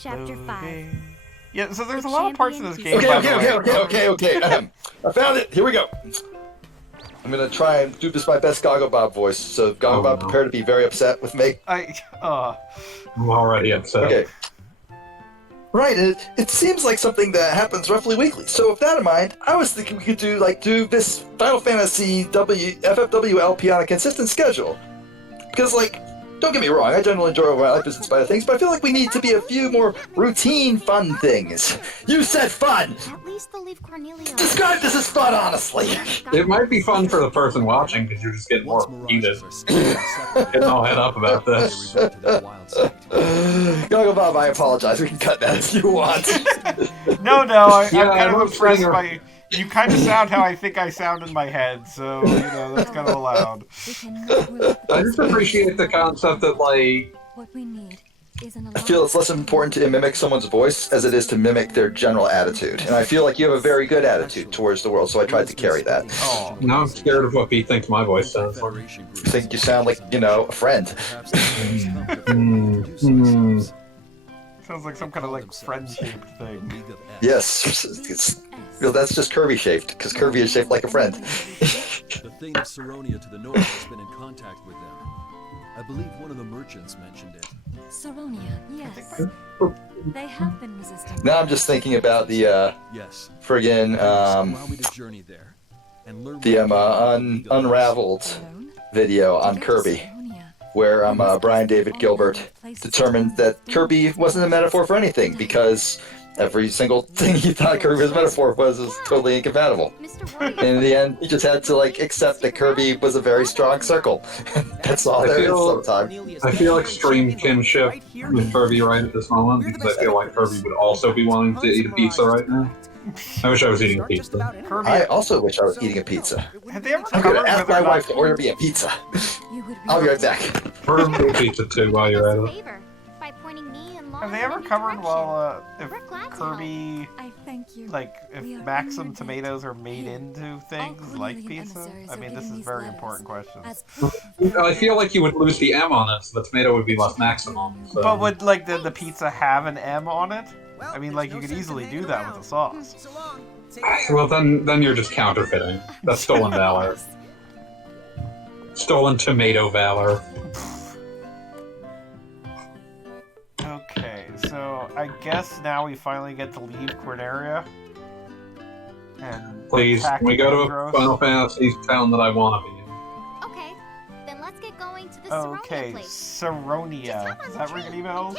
Chapter 5. Yeah, so there's a lot of parts of this game. Okay. I found it. Here we go. I'm gonna try and do this my best Goggle Bob voice. So Goggle Bob, prepare to be very upset with me. I'm already upset. Okay. Right, it seems like something that happens roughly weekly. So with that in mind, I was thinking we could do this Final Fantasy FFW LP on a consistent schedule. Because, don't get me wrong, I generally enjoy my life in spite of things, but I feel like we need to be a few more routine fun things. You said fun! At least they'll leave Cornelia. Describe this as fun, honestly! It might be fun for the person watching because you're just getting more heated. Getting all head up about this. Goggle Bob, I apologize. We can cut that if you want. I'm kind of impressed by... You kind of sound how I think I sound in my head, so, that's kind of allowed. I just appreciate the concept that, what we need is an I feel it's less important to mimic someone's voice as it is to mimic their general attitude. And I feel like you have a very good attitude towards the world, so I tried to carry that. Oh. Now I'm scared of what Pete thinks my voice sounds like. I think you sound like, a friend. Sounds like some kind of, friend-shaped thing. Yes, that's just Kirby-shaped, because Kirby is shaped like a friend. The thing of Saronia to the north has been in contact with them. I believe one of the merchants mentioned it. Saronia, yes. They have been resistant. Now I'm just thinking about the, Yes. friggin', Allow me to journey there and learn the, Unraveled video on Kirby, where, Brian David Gilbert determined that Kirby wasn't a metaphor for anything, because every single thing he thought Kirby was a metaphor was totally incompatible. And in the end, he just had to, accept that Kirby was a very strong circle. That's all there is sometimes. I feel extreme kinship with Kirby right at this moment, because I feel like Kirby would also be wanting to eat a pizza right now. I wish I was eating a pizza. Kirby, I also wish I was eating a pizza. have they ever I'm gonna covered ask whether my or wife to not... order me a pizza. I'll be right back. Order me a pizza too while you're at it. By pointing me and Laura Have they in a ever new covered, direction. if We're glad to Kirby... I thank you. if Maxim tomatoes are made into things like pizza? I mean, this is a very important question. I feel like you would lose the M on it, so the tomato would be less maximum. So. But would, the pizza have an M on it? I mean, you could easily do that with the sauce. Well, then you're just counterfeiting. That's stolen valor. Stolen tomato valor. Okay, so I guess now we finally get to leave Corneria. And Please, attack can we go to a Andros. Final Fantasy town that I want to be in? Okay, then let's get going to the Saronia Okay, place. Saronia. Does that ring any bells?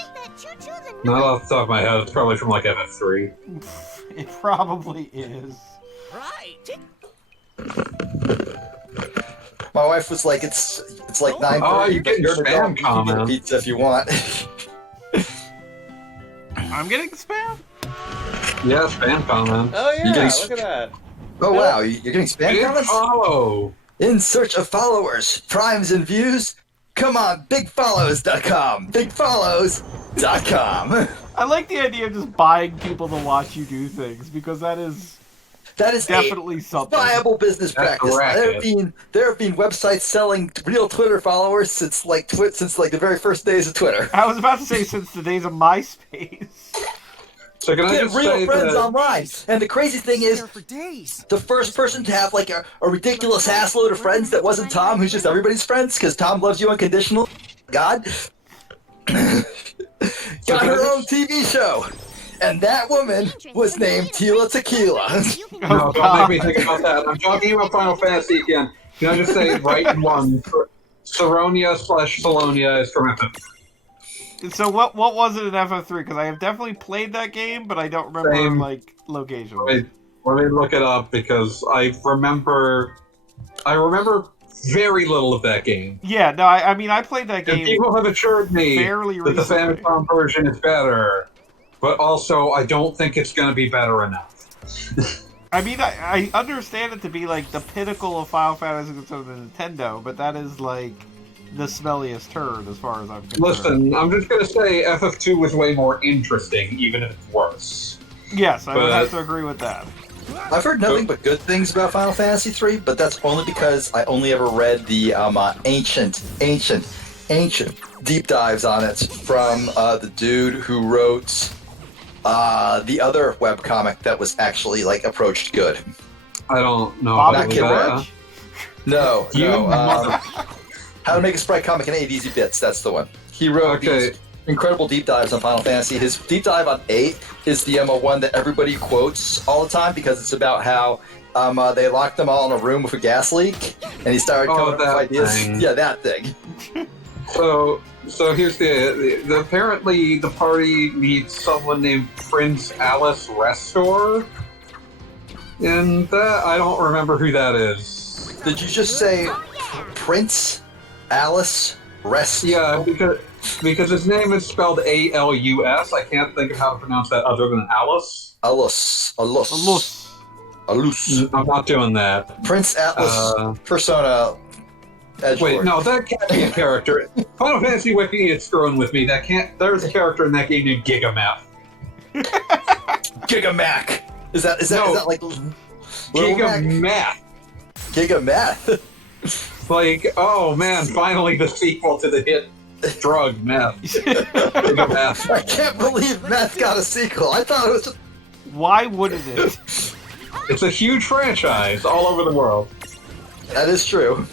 Not off the top of my head, it's probably from FF3. It probably is. My wife was like, it's like 9:30, Oh, you but get you're your an adult, spam you can get a comment. pizza if you want. I'm getting spam? Yeah, spam comment. Oh You yeah, getting look at that. Oh wow, you're getting spam Big comments? follow! In search of followers, primes, and views? Come on, bigfollows.com. Bigfollows.com. I like the idea of just buying people to watch you do things, because that is definitely a something. viable business That's practice. racket. There have been websites selling real Twitter followers since the very first days of Twitter. I was about to say since the days of MySpace. So can I Get just real say friends that... online. And the crazy thing is, the first person to have a ridiculous ass load of friends that wasn't Tom, who's just everybody's friends, because Tom loves you unconditional. God. Got her own TV show. And that woman was named Tila Tequila. No, don't make me think about that. I'm talking about Final Fantasy again. Can I just say right one? Saronia/Salonia is from FF. So what was it in FF3? Because I have definitely played that game, but I don't remember Same. location. Let me look it up because I remember very little of that game. Yeah, no, I mean I played that And game people have assured me fairly that the recently. Famicom version is better, but also I don't think it's going to be better enough. I mean, I understand it to be the pinnacle of Final Fantasy considered the Nintendo, but that is the smelliest turd as far as I'm concerned. Listen, I'm just going to say FF2 was way more interesting, even if it's worse. Yes, I would but- have to agree with that. I've heard nothing but good things about Final Fantasy III, but that's only because I only ever read the ancient ancient deep dives on it from the dude who wrote the other webcomic that was actually like approached good. I don't know. Bob how and to do that. George? No, You no. mother- How to Make a Sprite Comic in 8 Easy Bits. That's the one. He wrote Okay. these incredible deep dives on Final Fantasy. His deep dive on 8 is the one that everybody quotes all the time because it's about how they locked them all in a room with a gas leak, and he started coming up with that ideas. thing. Yeah, that thing. So here's the apparently the party needs someone named Prince Alice Restor. And that I don't remember who that is. Did you just say Prince Alice Rest? Yeah, because his name is spelled A-L-U-S. I can't think of how to pronounce that other than Alice. Alus. I'm not doing that. Prince Atlas Persona Edgelord. Wait, no, that can't be a character. Final Fantasy Wiki is screwing with me. That can't. There's a character in that game named Gigamath. Gigamac. Is that like Little Mac? Gigamath. Gigamath? Like, oh man, finally the sequel to the hit drug meth. Gigamath. I can't believe Math got a sequel. I thought it was just... Why wouldn't it? It's a huge franchise all over the world. That is true.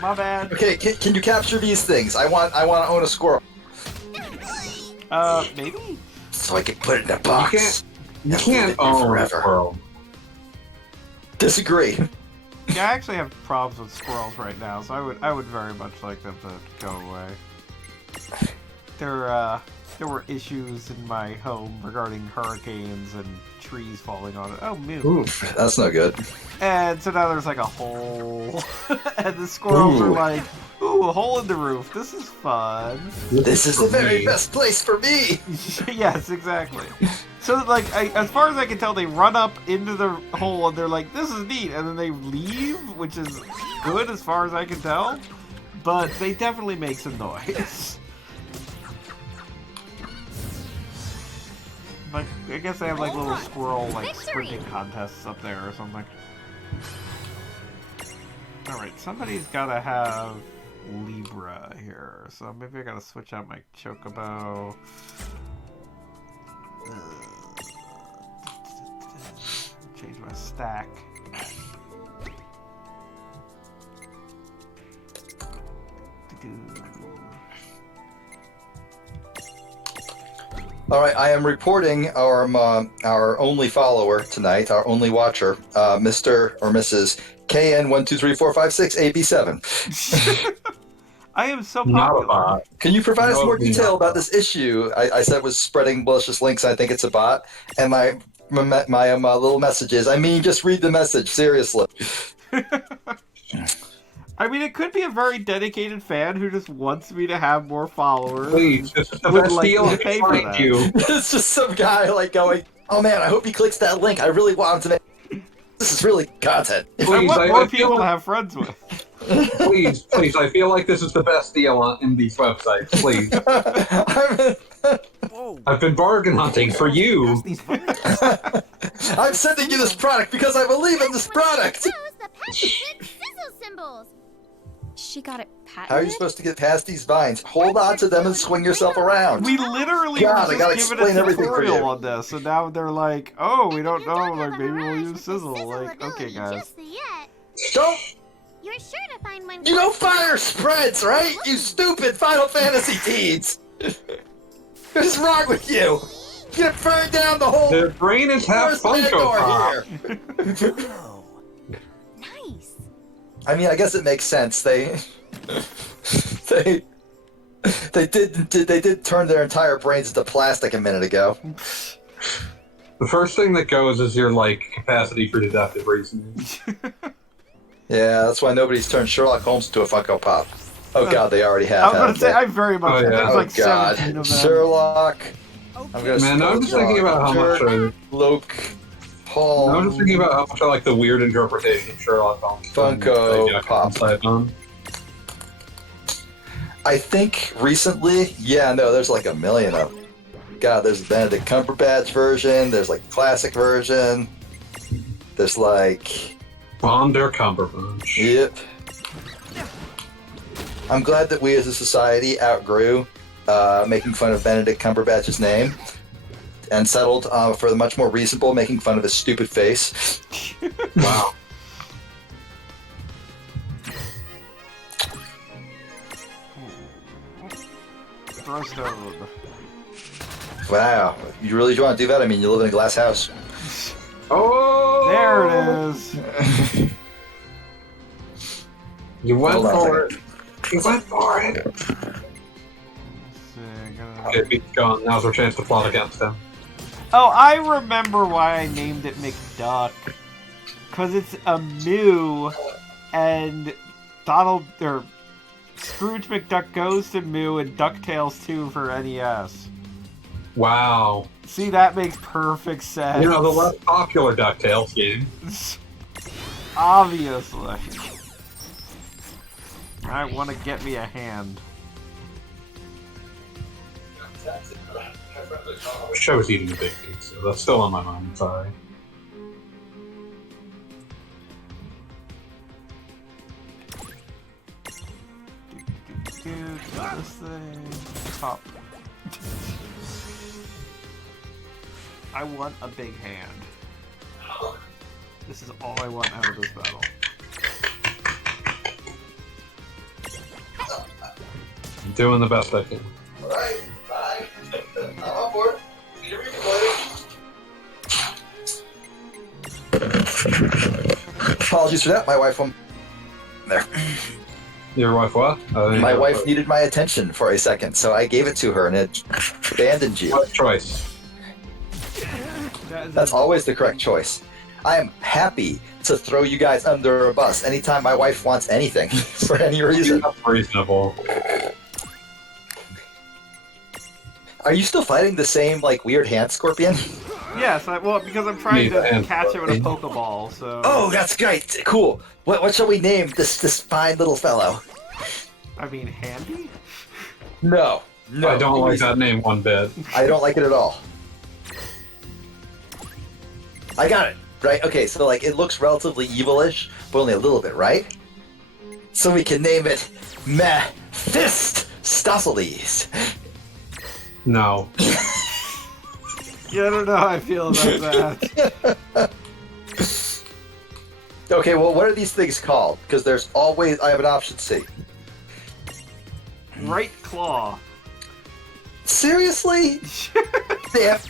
My bad. Okay, can you capture these things? I want to own a squirrel. Maybe? So I can put it in a box. You can't own forever. a world. Disagree. Yeah, I actually have problems with squirrels right now, so I would very much like them to go away. There were issues in my home regarding hurricanes and trees falling on it. Oh, moo. Oof, that's no good. And so now there's like a hole, and the squirrels are like, "Ooh, a hole in the roof. This is fun." This is the very best place for me. Yes, exactly. So, like, as far as I can tell, they run up into the hole and they're like, "This is neat," and then they leave, which is good as far as I can tell. But they definitely make some noise. Like, I guess they have like little squirrel like sprinting contests up there or something. Alright, somebody's gotta have Libra here, so maybe I gotta switch out my Chocobo. Change my stack. All right, I am reporting our only follower tonight, our only watcher, Mr. or Mrs. KN123456AB7. I am so Not a popular. bot. Can you provide us No, more detail not. about this issue? I said was spreading malicious links. I think it's a bot, and my little messages. I mean, just read the message seriously. I mean, it could be a very dedicated fan who just wants me to have more followers. Please, this is the Would best like deal me I to pay can for find that. you. It's just some guy like going, "Oh man, I hope he clicks that link. I really want him to make. This is really content." I Please, want I more feel people to like- have friends with. Please, I feel like this is the best deal in these websites. Please. I've been bargain hunting for you. I'm sending you this product because I believe in this product. Those the patented sizzle symbols. She got it patented. How are you supposed to get past these vines? Hold on to them and swing yourself around. We literally God, I were gotta just given explain a everything for tutorial you. on this, and now they're like, "Oh, we don't You're know. gonna Like, have a maybe we'll mirage use with the Sizzle." sizzle Like, ability okay, guys. just yet. Don't. You're sure to find one. You know fire spreads, right? You stupid Final Fantasy teens. What is wrong with you? You burned down the whole. Their brain is half Where's Funko Pop. Pandora here? Nice. I mean, I guess it makes sense. They did turn their entire brains into plastic a minute ago. The first thing that goes is your capacity for deductive reasoning. Yeah, that's why nobody's turned Sherlock Holmes into a Funko Pop. Oh god, they already have. I was gonna haven't say they? I very much. Oh, yeah. There's Oh like god, 17 of them. Sherlock. I'm gonna Man, I'm just thinking about how much Luke, Paul. I'm just thinking about how much I like the weird interpretation of Sherlock Holmes. Funko Pop. Inside on. I think recently, yeah, no, there's like a million of them. God, there's the Benedict Cumberbatch version. There's like the classic version. There's like, Bonder Cumberbatch. yep. I'm glad that we as a society outgrew making fun of Benedict Cumberbatch's name and settled for the much more reasonable making fun of his stupid face. Wow. Throwstone. Wow. You really want to do that? I mean, you live in a glass house. Oh! There it is. You went Hold on a for it. You went for it. Okay, keep going. Now's our chance to plot against him. Oh, I remember why I named it McDuck. Because it's a Moo, and Scrooge McDuck Goes to Moo and DuckTales 2 for NES. Wow. See, that makes perfect sense. You know, the less popular DuckTales game. Obviously. I want to get me a hand. I wish I was eating a big pizza. That's still on my mind. Sorry. This thing. Pop. I want a big hand. This is all I want out of this battle. I'm doing the best I can. Alright, bye. I'm on board. Here we go. Apologies for that. My wife won't. There. Your wife what? My wife needed my attention for a second, so I gave it to her and it abandoned you. What choice? That's always the correct choice. I am happy to throw you guys under a bus anytime my wife wants anything for any reason. That's reasonable. Are you still fighting the same, like, weird hand scorpion? Yes, because I'm trying to catch it with a Pokeball, so... Oh, that's great! Cool! What shall we name this fine little fellow? I mean, Handy? No. I don't like that name one bit. I don't like it at all. I got it! Right? Okay, so, like, it looks relatively evilish, but only a little bit, right? So we can name it Mephistopheles. No. Yeah, I don't know how I feel about that. Okay, well, what are these things called? Because there's always... I have an option C. Right Claw. Seriously? they have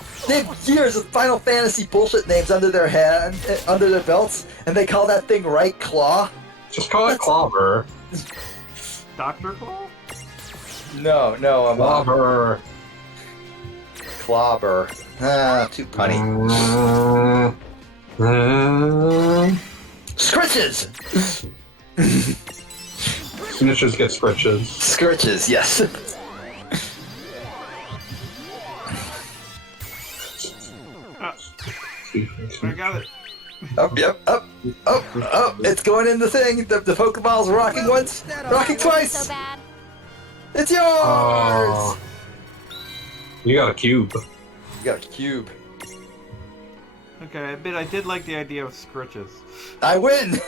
years of Final Fantasy bullshit names under their belts, and they call that thing Right Claw? Just call it Clobber. Dr. Claw? No, I'm Clobber. Clobber. Too punny. Scritches! Snitches get scritches. Scritches, yes. I got it. Up, yep, up, it's going in the thing. The Pokeball's rocking once, rocking twice. So bad. It's yours! Oh. You got a cube. You got a cube. Okay, I admit I did like the idea of Scritches. I win!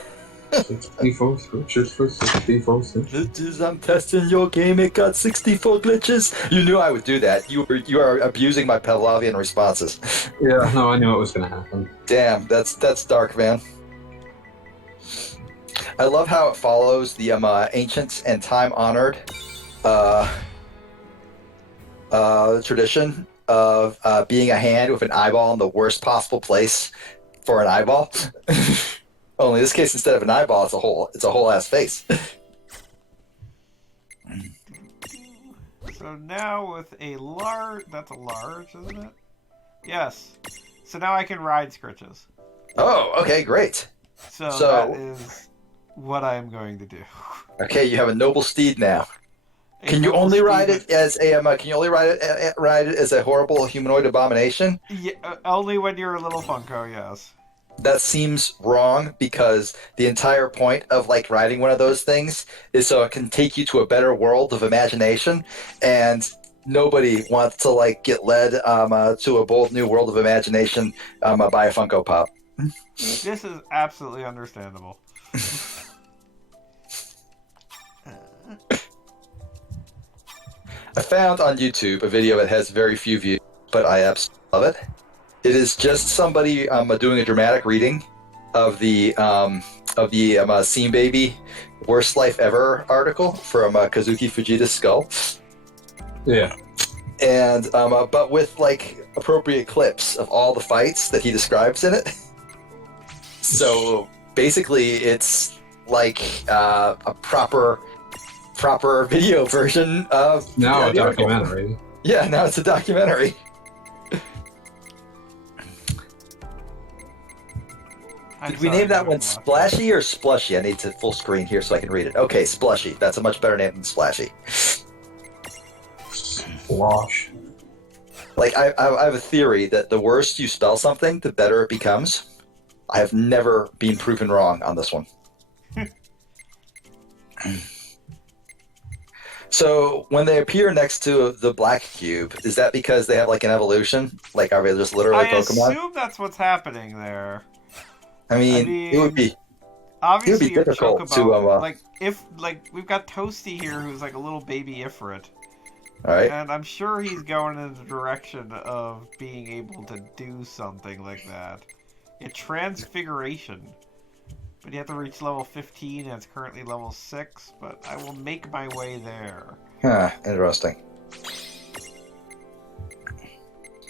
64 scritches for 64 Glitches, I'm testing your game, it got 64 glitches. You knew I would do that. You are abusing my Pavlovian responses. Yeah, no, I knew it was gonna happen. Damn, that's dark, man. I love how it follows the ancient and time-honored tradition of being a hand with an eyeball in the worst possible place for an eyeball. Only in this case, instead of an eyeball, it's a whole ass face. So now with a large... That's a large, isn't it? Yes. So now I can ride Scritches. Oh, okay, great. So that is what I am going to do. Okay, you have a noble steed now. Can you only ride it as a? Can you only ride it as a horrible humanoid abomination? Yeah, only when you're a little Funko, yes. That seems wrong because the entire point of like riding one of those things is so it can take you to a better world of imagination, and nobody wants to like get led to a bold new world of imagination by a Funko Pop. This is absolutely understandable. I found on YouTube a video that has very few views, but I absolutely love it. It is just somebody doing a dramatic reading of the Scene Baby Worst Life Ever article from Kazuki Fujita's Skull. Yeah. And but with like appropriate clips of all the fights that he describes in it. So basically, it's like a proper video version of Now a the article. documentary. Yeah, now it's a documentary. Did we name that one Splashy or Splushy? I need to full screen here so I can read it. Okay, Splushy. That's a much better name than Splashy. Slosh. Like, I have a theory that the worse you spell something, the better it becomes. I have never been proven wrong on this one. So, when they appear next to the black cube, is that because they have, like, an evolution? Like, are they just literally Pokemon? I assume that's what's happening there. I mean, it would be obviously your difficult Chocobo, to like if we've got Toasty here who's like a little baby Ifrit. all right. And I'm sure he's going in the direction of being able to do something like that. A transfiguration. But you have to reach level 15 and it's currently level 6, but I will make my way there. Huh, interesting.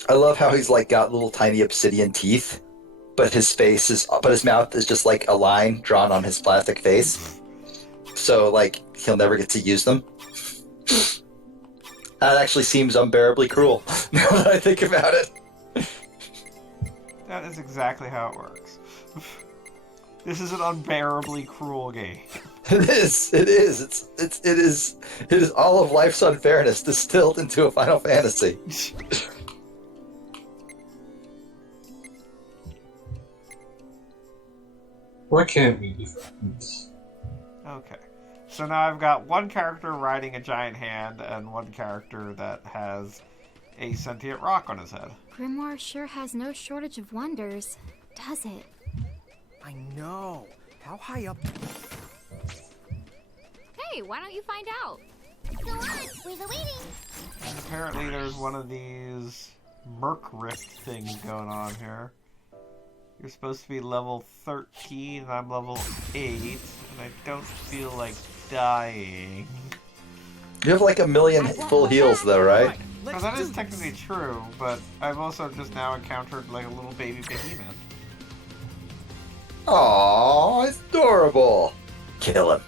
I love how he's like got little tiny obsidian teeth. But his mouth is just like a line drawn on his plastic face. So, like, he'll never get to use them. That actually seems unbearably cruel, now that I think about it. That is exactly how it works. This is an unbearably cruel game. It is. It is all of life's unfairness distilled into a Final Fantasy. Why can't we be friends? Okay. So now I've got one character riding a giant hand and one character that has a sentient rock on his head. Grimoire sure has no shortage of wonders, does it? I know. How high up? Hey, why don't you find out? Go on, we're waiting. And apparently there's one of these Merc Rift things going on here. You're supposed to be level 13, and I'm level 8, and I don't feel like dying. You have like a million full heals, though, right? Well, that is technically true, but I've also just now encountered like a little baby behemoth. Aww, it's adorable. Kill him.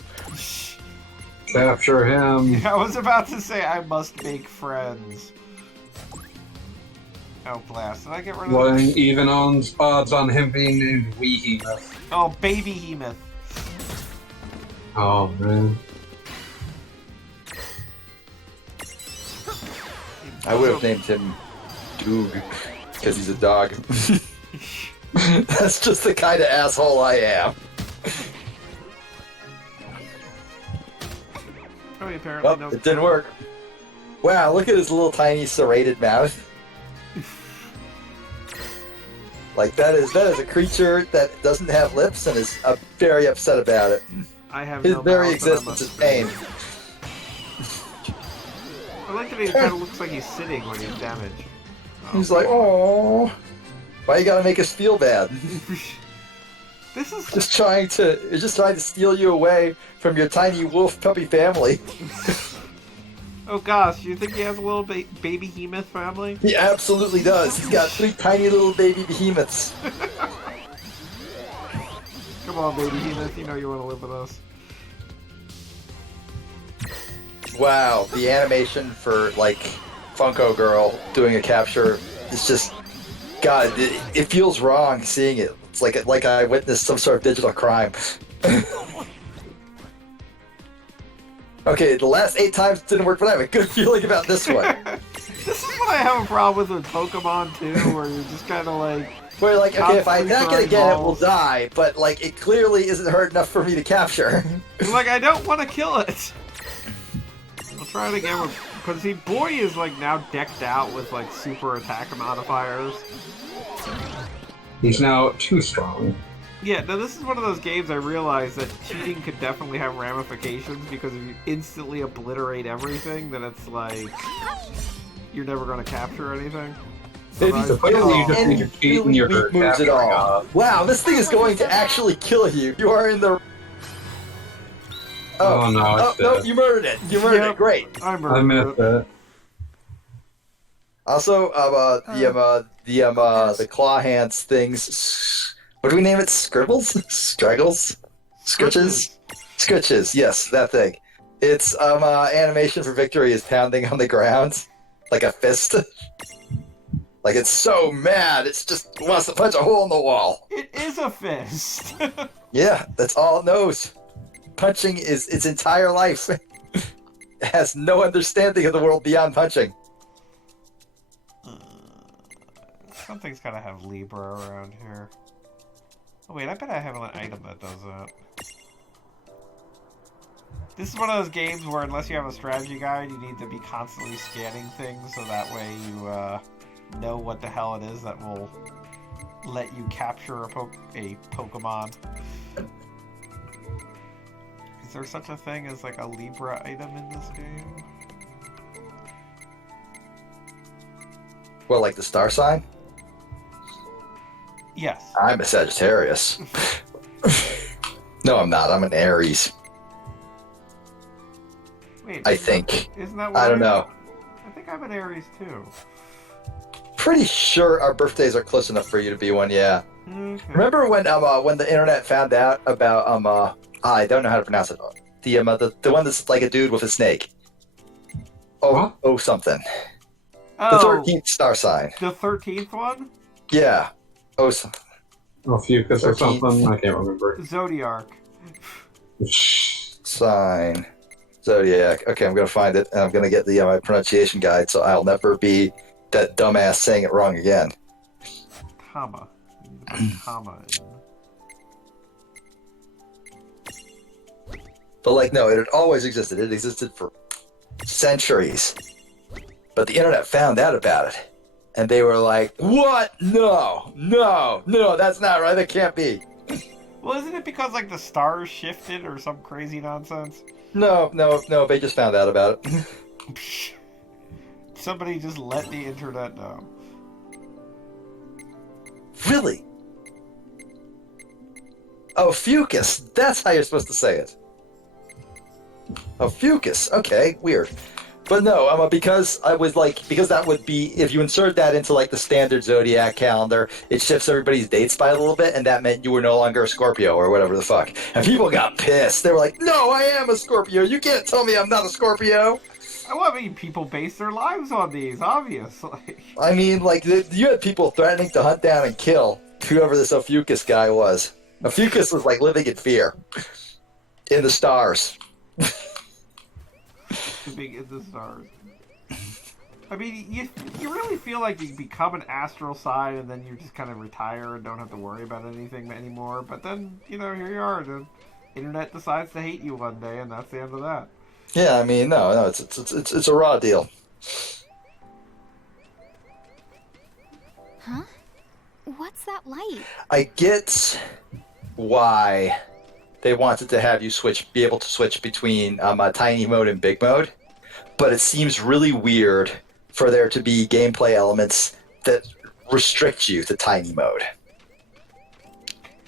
Capture him. I was about to say I must make friends. Oh, blast. Did I get rid of One that? even odds on him being named Weehemoth. Oh, baby Hemoth. Oh, man. I would have named him Doog, because he's a dog. That's just the kind of asshole I am. Oh, apparently Well, no. it didn't work. Wow, look at his little tiny serrated mouth. Like, that is a creature that doesn't have lips and is very upset about it. I have His no very mouth, and I existence is must- pain. I like that he kind of looks like he's sitting when he's damaged. Oh. He's like, oh, why you gotta make us feel bad? This is It's just trying to steal you away from your tiny wolf puppy family. Oh gosh, you think he has a little baby Hemoth family? He absolutely does. He's got 3 tiny little baby behemoths. Come on, baby Hemoth, you know you want to live with us. Wow, the animation for like Funko Girl doing a capture is just, God, it feels wrong seeing it. It's like I witnessed some sort of digital crime. Okay, the last 8 times didn't work, but I have a good feeling about this one. This is what I have a problem with Pokemon too, where you're just kind of like, Where like, okay, if I Constantly attack it throwing again, it will balls. die, but like, it clearly isn't hard enough for me to capture. you're like I don't want to kill it. I'll try it again with, because see, Boy is like now decked out with like super attack modifiers. He's now too strong. Yeah, no, this is one of those games I realize that cheating could definitely have ramifications, because if you instantly obliterate everything, then it's like you're never going to capture anything. Maybe Clearly you just need to cheat and you're weak moves at capturing all. up. Wow, this thing is going to actually kill you. You are in the... Oh, no, Oh, it's no, dead. you murdered it. You murdered it. Great. I I missed it. Also, the claw hands things. What do we name it? Scribbles? Struggles? Scritches? Scritches, yes, that thing. Its animation for victory is pounding on the ground like a fist. Like it's so mad, it's just wants to punch a hole in the wall. It is a fist. Yeah, that's all it knows. Punching is its entire life. It has no understanding of the world beyond punching. Something's gotta have Libra around here. Oh wait, I bet I have an item that does that. This is one of those games where unless you have a strategy guide, you need to be constantly scanning things so that way you know what the hell it is that will let you capture a Pokemon. Is there such a thing as like a Libra item in this game? Well, like the star sign? Yes. I'm a Sagittarius. No, I'm not. I'm an Aries. Wait, I think. Isn't that what I don't know. I think I'm an Aries too. Pretty sure our birthdays are close enough for you to be one, yeah. Okay. Remember when the internet found out about I don't know how to pronounce it. The one that's like a dude with a snake. What? Oh something. The Oh, 13th star sign. the 13th one? Yeah. Oh, Oh, Fucus or 13th. something? I can't remember. Zodiac. sign. Zodiac. Okay, I'm gonna find it, and I'm gonna get the my pronunciation guide, so I'll never be that dumbass saying it wrong again. Comma. You need to put comma in. But like, no, it had always existed. It existed for centuries. But the internet found out about it, and they were like, "What? No, no, no! That's not right. That can't be." Well, isn't it because like the stars shifted or some crazy nonsense? No, no, no. They just found out about it. Somebody just let the internet know. Really? Oh, Fucus. That's how you're supposed to say it. Oh, Fucus. Okay, weird. But no, because that would be, if you insert that into like the standard zodiac calendar, it shifts everybody's dates by a little bit, and that meant you were no longer a Scorpio or whatever the fuck. And people got pissed. They were like, "No, I am a Scorpio. You can't tell me I'm not a Scorpio." Well, I mean, people base their lives on these, obviously. I mean, like, you had people threatening to hunt down and kill whoever this Ophiuchus guy was. Ophiuchus was like living in fear. In the stars. Big in the stars. I mean, you really feel like you become an astral sign and then you just kind of retire and don't have to worry about anything anymore. But then, here you are. The internet decides to hate you one day, and that's the end of that. Yeah, I mean, no, it's a raw deal. Huh? What's that light? I get why they wanted to have you be able to switch between tiny mode and big mode, but it seems really weird for there to be gameplay elements that restrict you to tiny mode.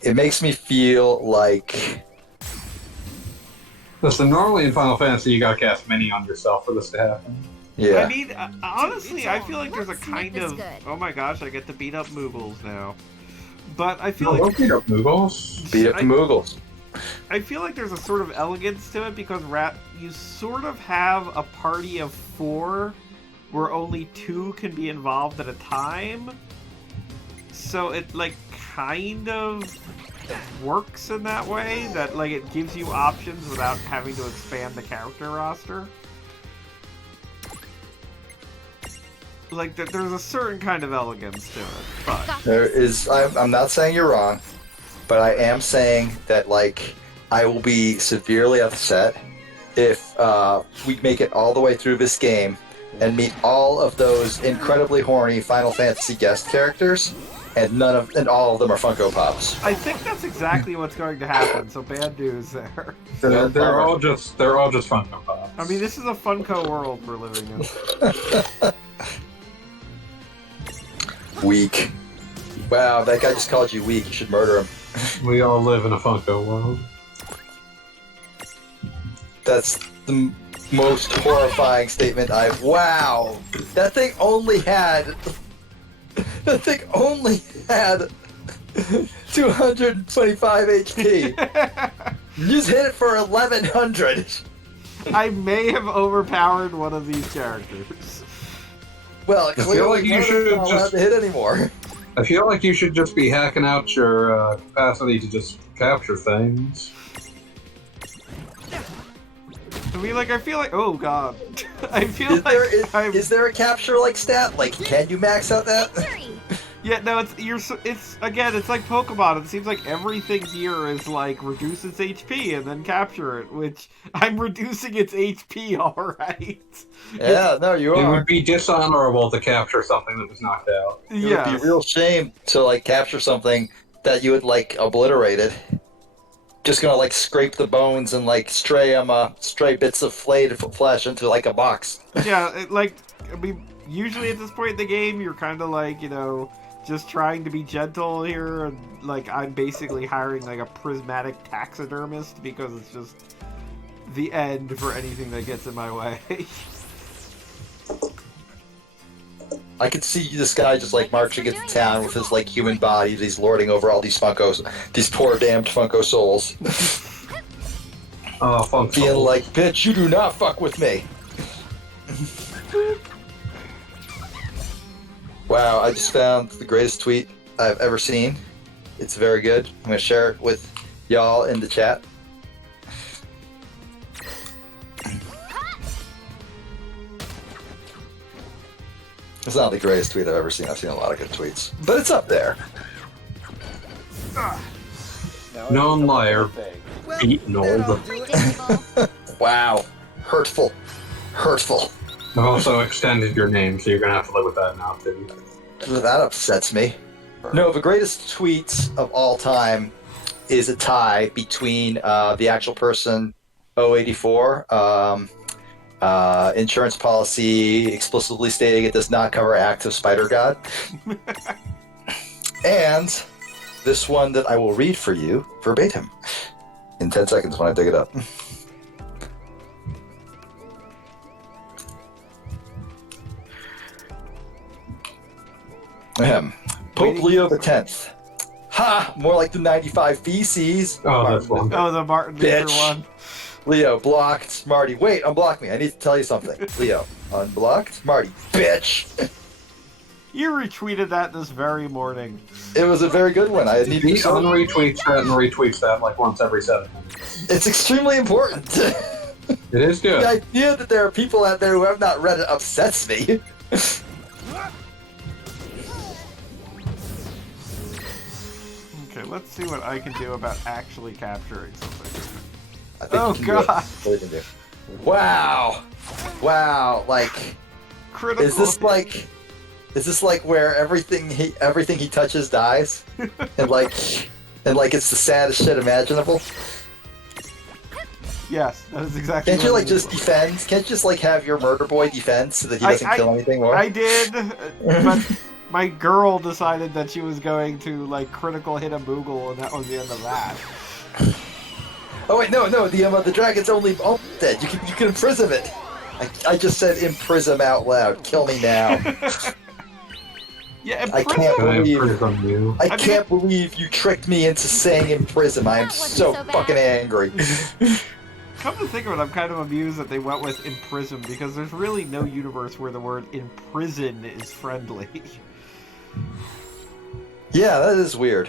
It makes me feel like... Listen, normally in Final Fantasy you gotta cast mini on yourself for this to happen. Yeah. I mean, honestly, I feel like there's a Let's kind make this of... good. Oh my gosh, I get to beat up Moogles now. But I feel No, like... don't beat up Moogles. Beat up the Moogles. I feel like there's a sort of elegance to it because you sort of have a party of 4 where only 2 can be involved at a time. So it kind of works in that way, that it gives you options without having to expand the character roster. There's a certain kind of elegance to it, but... There is... I'm not saying you're wrong, but I am saying that, I will be severely upset if we make it all the way through this game and meet all of those incredibly horny Final Fantasy guest characters, and all of them are Funko Pops. I think that's exactly what's going to happen. So bad news there. They're all just Funko Pops. I mean, this is a Funko world we're living in. Weak. Wow, that guy just called you weak. You should murder him. We all live in a Funko world. That's the most horrifying statement I've. Wow, that thing only had 225 HP. You just hit it for 1100. I may have overpowered one of these characters. Well, I feel clearly like you none of them should are allowed just. to hit anymore. I feel like you should just be hacking out your capacity to just capture things. I mean, like, I feel like, oh god, I feel Is there, I'm. is there a capture like stat? Like, can you max out that? Yeah, no, it's again, it's like Pokemon. It seems like everything here is like reduce its HP and then capture it, which I'm reducing its HP, alright. Yeah, no, you It are. would be dishonorable to capture something that was knocked out. It Yeah. would be a real shame to like capture something that you had like obliterated. Just gonna like scrape the bones and like stray bits of flayed flesh into like a box. Yeah, I mean, usually at this point in the game, you're kind of like, you know, just trying to be gentle here, and like I'm basically hiring like a prismatic taxidermist because it's just the end for anything that gets in my way. I could see this guy just like marching into town with his like human body that he's lording over all these Funkos, these poor damned Funko souls. Oh, Funko. Being like, bitch, you do not fuck with me. Wow, I just found the greatest tweet I've ever seen. It's very good. I'm gonna share it with y'all in the chat. It's not the greatest tweet I've ever seen. I've seen a lot of good tweets, but it's up there. Known liar. Beaten That'll old. do it. Predictable. Wow, hurtful, hurtful. I've also extended your name, so you're gonna have to live with that now too. That upsets me. No, the greatest tweet of all time is a tie between the actual person, 084, insurance policy explicitly stating it does not cover acts of Spider God, and this one that I will read for you verbatim in 10 seconds when I dig it up. Pope Leo X. Ha! More like the 95 feces. Oh, that's one. Oh, the Martin Luther Bitch. one. Leo blocked Marty. Wait, unblock me. I need to tell you something. Leo unblocked Marty. Bitch. You retweeted that this very morning. It was a very good one. I need He to. unretweets that and retweets that like once every 7 minutes. It's extremely important. It is The good. idea that there are people out there who have not read it upsets me. Okay, let's see what I can do about actually capturing something. I think Oh, you can do it. God. What you can do. Wow. Wow. Like, Critical. is this like where everything he touches dies? and like it's the saddest shit imaginable? Yes, that is exactly. Can't you what like it is. just defend? Can't you just like have your murder boy defend so that he doesn't kill anything more? I did, but my girl decided that she was going to like critical hit a Moogle, and that was the end of that. Oh wait, no, the dragon's only dead. You can imprison it. I just said imprison out loud. Kill me now. Yeah, I can't Can I believe improve on you? I can't believe you tricked me into saying imprison. I am That wasn't so so bad. fucking angry. Come to think of it, I'm kind of amused that they went with imprison because there's really no universe where the word imprison is friendly. Yeah, that is weird.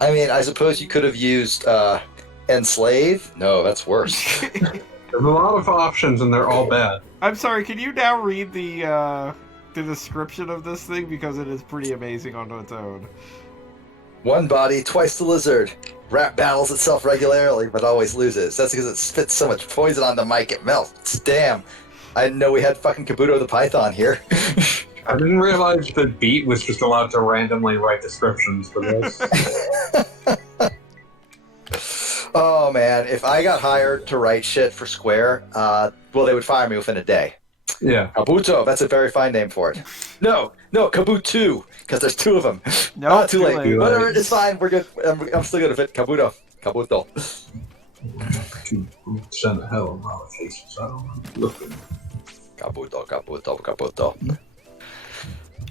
I mean, I suppose you could have used enslave. No, that's worse. There's a lot of options and they're all bad. I'm sorry, can you now read the description of this thing because it is pretty amazing on its own. One body, twice the lizard. Rat battles itself regularly, but always loses. That's because it spits so much poison on the mic it melts. Damn. I didn't know we had fucking Kabuto the Python here. I didn't realize that Beat was just allowed to randomly write descriptions for this. Oh man, if I got hired to write shit for Square, well, they would fire me within a day. Yeah. Kabuto, that's a very fine name for it. No, Kabuto, because there's two of them. No, Too late. late. Whatever, it's fine. We're good. I'm still good with it. Kabuto. Send a hell of a lot of cases. I don't know. Kabuto.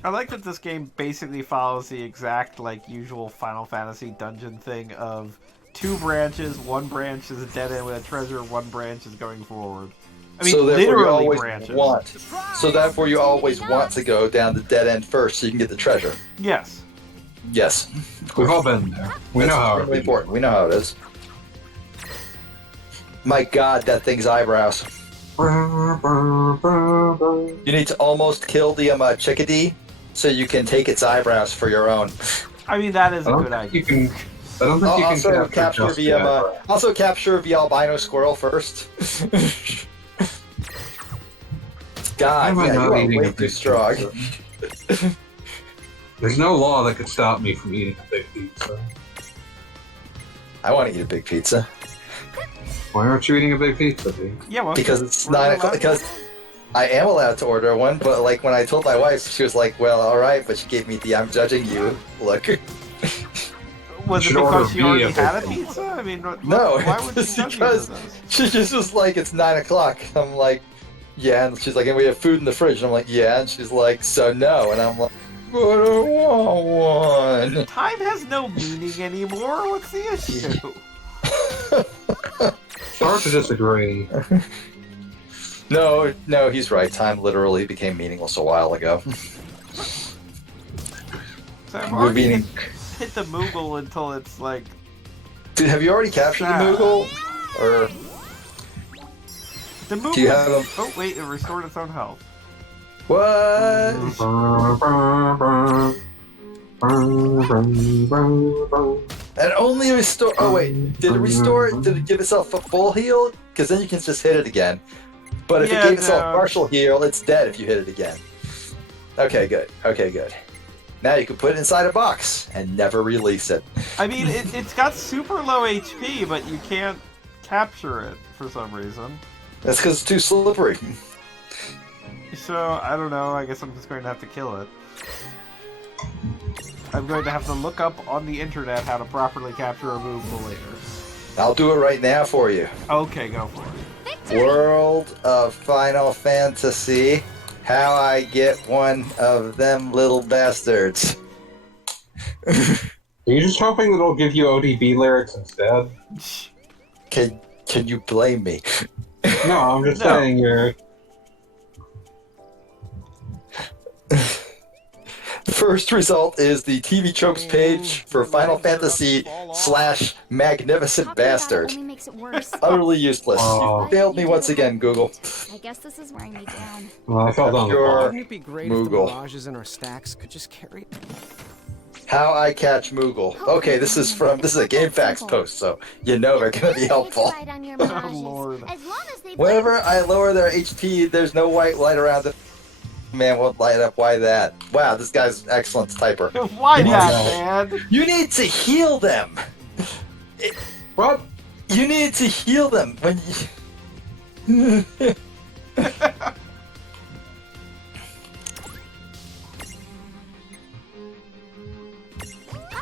I like that this game basically follows the exact like usual Final Fantasy dungeon thing of 2 branches, 1 branch is a dead end with a treasure, 1 branch is going forward. I mean, so therefore literally you branches. therefore you always want to go down the dead end first so you can get the treasure. Yes. Yes. We've all been there. We know how. Really important. We know how it is. My God, that thing's eyebrows. You need to almost kill the chickadee so you can take its eyebrows for your own. I mean, that is a good idea. I don't think you can Also capture just the yet. also capture the albino squirrel first. God, Why am I yeah, not you are eating way a too big strong. pizza? There's no law that could stop me from eating a big pizza. I want to eat a big pizza Why aren't you eating a big pizza, dude? Yeah, well, because it's we're 9 o'clock. allowed- Because I am allowed to order one, but like when I told my wife, she was like, "Well, all right," but she gave me the "I'm judging you" look. Was it should order because you me already a had a big pizza? I mean, No, why would you it's judge because me for this? she just was like, "It's 9 o'clock." I'm like, "Yeah," and she's like, "And we have food in the fridge." And I'm like, "Yeah," and she's like, "So no," and I'm like, "But I want one." Time has no meaning anymore. What's the issue? Hard to disagree. No, he's right. Time literally became meaningless a while ago. So I've We're already being... hit the Moogle until it's like... Dude, have you already captured the Moogle? Or The Moogle... do you have them? Oh, wait, it restored its own health. What? And only restore. Oh wait, did it restore? Did it give itself a full heal? Because then you can just hit it again. But if Yeah, it gave itself no. partial heal, it's dead if you hit it again. Okay, good. Now you can put it inside a box and never release it. I mean, it's got super low HP, but you can't capture it for some reason. That's because it's too slippery. So, I don't know, I guess I'm just going to have to kill it. I'm going to have to look up on the internet how to properly capture a Moogle later. I'll do it right now for you. Okay, go for it. World of Final Fantasy. How I get one of them little bastards. Are you just hoping that it'll give you ODB lyrics instead? Can you blame me? No, I'm just No. saying you're... First result is the TV tropes page for Final Fantasy / Magnificent Bastard. Only makes it worse. Utterly useless. Oh. You failed me once again, Google. I guess this is wearing me down. Well, I fell down the Your- ball. Wouldn't it be great if the Moogle. mirages in our stacks could just carry? How I catch Moogle. Okay, this is a GameFAQs post, so you know they're gonna be helpful. Right on your Oh, mirages. Lord. As long as they Whenever I lower their HP, there's no white light around it. Man, won't light up. Why that? Wow, this guy's excellent typer. Why Yes. that, man? You need to heal them. What? You need to heal them when you...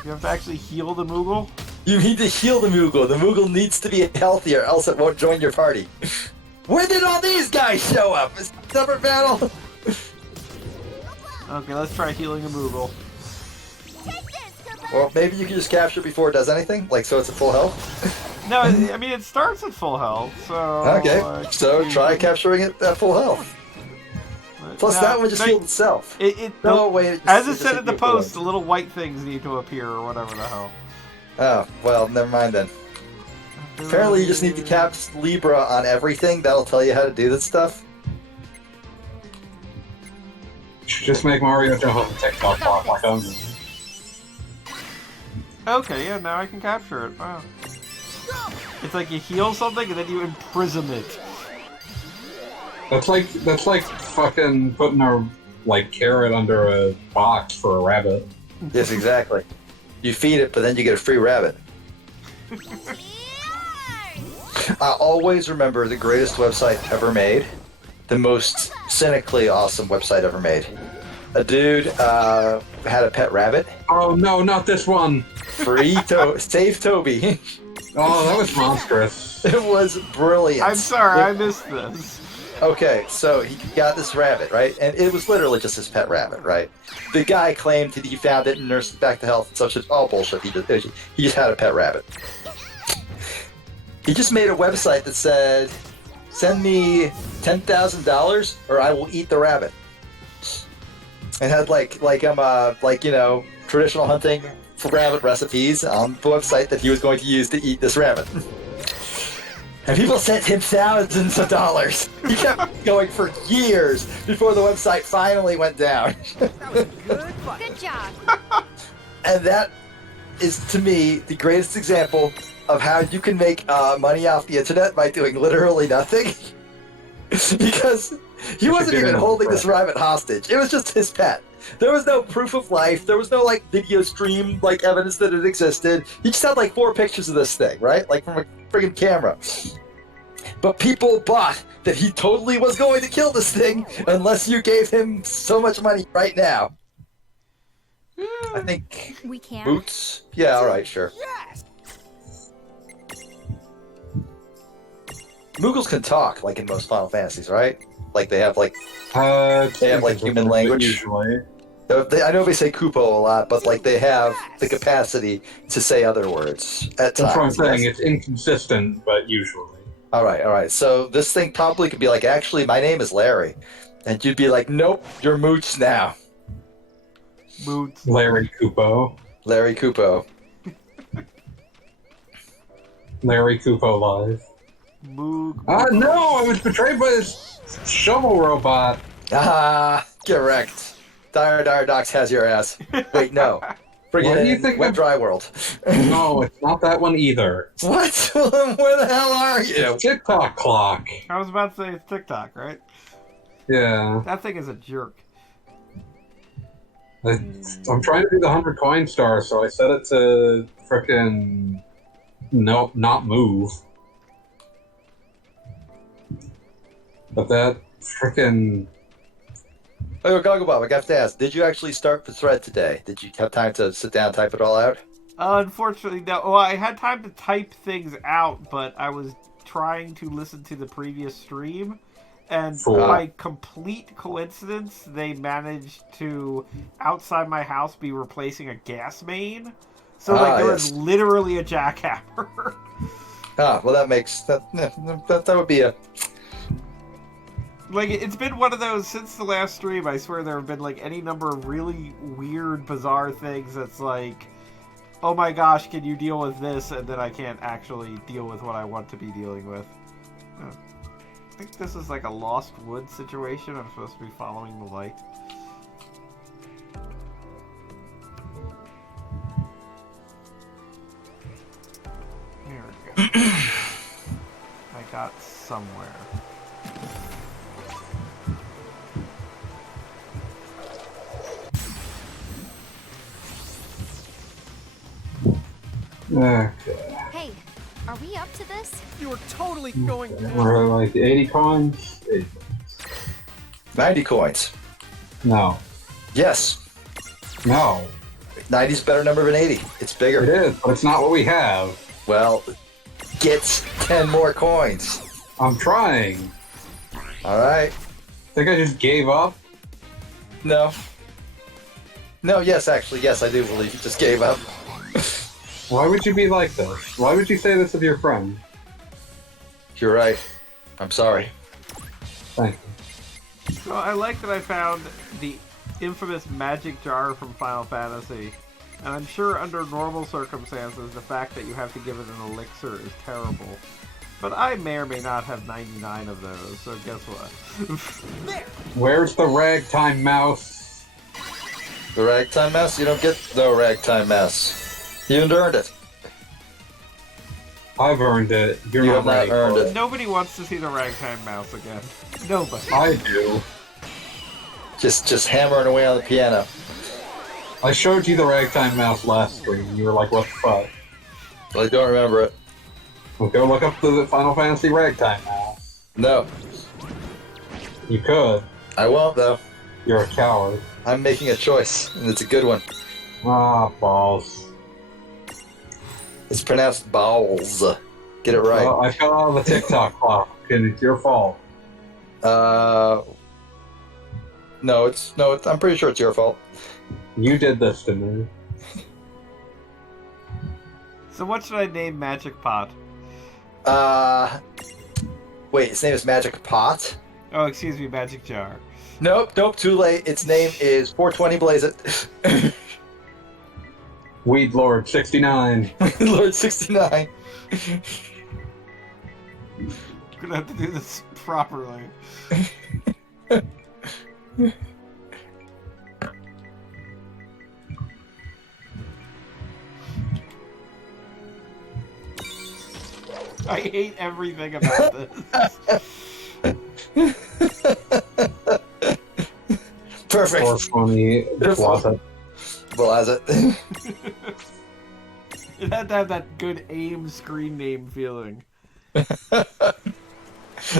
You have to actually heal the Moogle? You need to heal the Moogle. The Moogle needs to be healthier, else it won't join your party. When did all these guys show up? Is it a separate battle? Okay, let's try healing a Moogle. Well, maybe you can just capture it before it does anything, like so it's at full health. No, I mean, it starts at full health, so... Okay, so try capturing it at full health. Plus No, that one just no, healed itself. No, wait. It just, as it just said in the hit you for post, the once. little white things need to appear, or whatever the hell. Oh, well, never mind then. Apparently you just need to cap Libra on everything. That'll tell you how to do this stuff. You should just make Mario jump on the TikTok block like I'm doing. Okay, yeah, now I can capture it. Wow. It's like you heal something and then you imprison it. That's like fucking putting a like carrot under a box for a rabbit. Yes, exactly. You feed it, but then you get a free rabbit. I always remember the greatest website ever made, the most cynically awesome website ever made. A dude had a pet rabbit. Oh no, not this one! Save Toby. Oh, that was monstrous. It was brilliant. I'm sorry, I missed this. Okay, so he got this rabbit, right? And it was literally just his pet rabbit, right? The guy claimed that he found it and nursed it back to health and such. Oh, bullshit. He just had a pet rabbit. He just made a website that said, send me $10,000 or I will eat the rabbit. And had traditional hunting for rabbit recipes on the website that he was going to use to eat this rabbit. And people sent him thousands of dollars. He kept going for years before the website finally went down. Good job. And that is, to me, the greatest example of how you can make money off the internet by doing literally nothing. Because he wasn't even holding this rabbit hostage. It was just his pet. There was no proof of life. There was no video stream evidence that it existed. He just had 4 pictures of this thing, right? From a friggin' camera. But people bought that he totally was going to kill this thing unless you gave him so much money right now. I think We can. boots. Yeah, all right, sure. Moogles can talk in most Final Fantasies, right? They have human language. Usually. I know they say Kupo a lot, but they have the capacity to say other words at times. That's what I'm saying. Yes. It's inconsistent, but usually. All right. So this thing probably could be actually, my name is Larry, and you'd be nope, you're Mooch now. Mooch. Larry Kupo. Larry Kupo. Larry Kupo live. Moog. No! I was betrayed by this shovel robot. Ah, get wrecked. Dire Docs has your ass. Wait, no. Why do you think Wet I'm- Dry World. No, it's not that one either. What? Where the hell are you? TikTok clock. I was about to say it's TikTok, right? Yeah. That thing is a jerk. I'm trying to do the 100 coin star, so I set it to frickin' no, not move. But that frickin' Oh, Goggle Bob, I have to ask, did you actually start the thread today? Did you have time to sit down and type it all out? Unfortunately, no. Well, I had time to type things out, but I was trying to listen to the previous stream, and by complete coincidence, they managed to, outside my house, be replacing a gas main. So, there was literally a jackhammer. Well, that makes... That would be a... It's been one of those since the last stream. I swear there have been any number of really weird, bizarre things that's oh my gosh, can you deal with this? And then I can't actually deal with what I want to be dealing with. I think this is a Lost Woods situation. I'm supposed to be following the light. There we go. I got somewhere. Okay. Hey, are we up to this? You were totally going down. We're 80 coins? 80. 90 coins. No. Yes. No. 90's a better number than 80. It's bigger. It is, but it's not what we have. Well, gets 10 more coins. I'm trying. All right. Think I just gave up? No. No, yes, actually, yes, I do believe you just gave up. Why would you be like this? Why would you say this with your friend? You're right. I'm sorry. Thank you. So I like that I found the infamous magic jar from Final Fantasy. And I'm sure under normal circumstances, the fact that you have to give it an elixir is terrible. But I may or may not have 99 of those, so guess what? Where's the ragtime mouse? The ragtime mouse? You don't get the ragtime mouse. You earned it. I've earned it. You're You not have not ready earned for it. Nobody wants to see the ragtime mouse again. Nobody. I do. just hammering away on the piano. I showed you the Ragtime Mouse last stream, and you were like, what the fuck? I don't remember it. Well, go look up the Final Fantasy Ragtime Mouse. No, You could. I won't though. You're a coward. I'm making a choice, and it's a good one. Ah, balls. It's pronounced bowels. Get it right. Well, I fell out of the TikTok clock, and it's your fault. No, I'm pretty sure it's your fault. You did this to me. So what should I name Magic Pot? Wait, its name is Magic Pot? Oh, excuse me, Magic Jar. Nope, too late. Its name is 420 Blaze It. Weed Lord 69. Lord 69. I'm gonna have to do this properly. I hate everything about this. Perfect. 420 Plaza. Blaze It. It had to have that good AIM screen name feeling.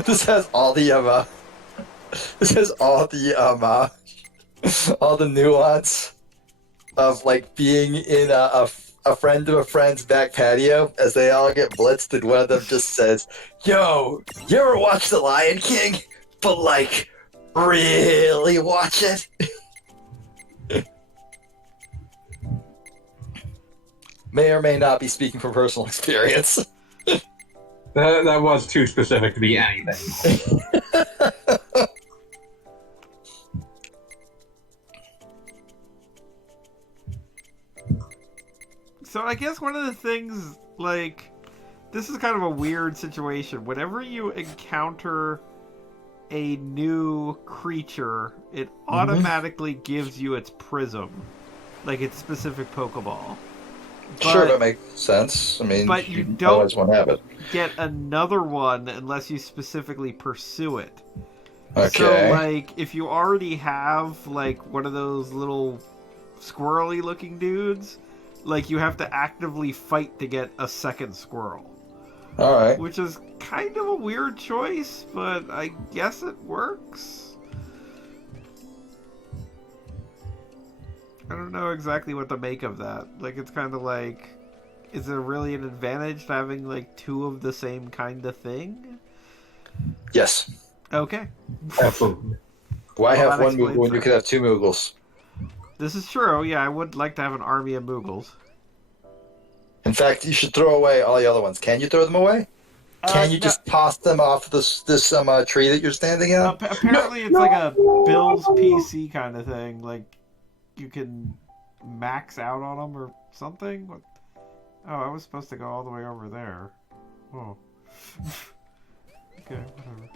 This has all the all the nuance of like being in a friend of a friend's back patio as they all get blitzed, and one of them just says, "Yo, you ever watch The Lion King? But like, really watch it?" May or may not be speaking from personal experience. That was too specific to be anything. So I guess one of the things, like, this is kind of a weird situation. Whenever you encounter a new creature, it automatically gives you its prism, like its specific Pokeball. Sure, that makes sense. I mean, but you don't always want to have it. get another one unless you specifically pursue it. Okay. So, like, if you already have, like, one of those little squirrely looking dudes, like, you have to actively fight to get a second squirrel. Alright. Which is kind of a weird choice, but I guess it works. I don't know exactly what to make of that. Like, it's kind of like, is there really an advantage to having, like, two of the same kind of thing? Yes. Okay. Absolutely. Why Well, have that one Moogle when you explains could have two Moogles? This is true. Yeah, I would like to have an army of Moogles. In fact, you should throw away all the other ones. Can you throw them away? Can you no. just toss them off this tree that you're standing on? Apparently, it's like a Bill's PC kind of thing. Like, you can max out on them or something. What? Oh, I was supposed to go all the way over there. Oh. Okay, whatever.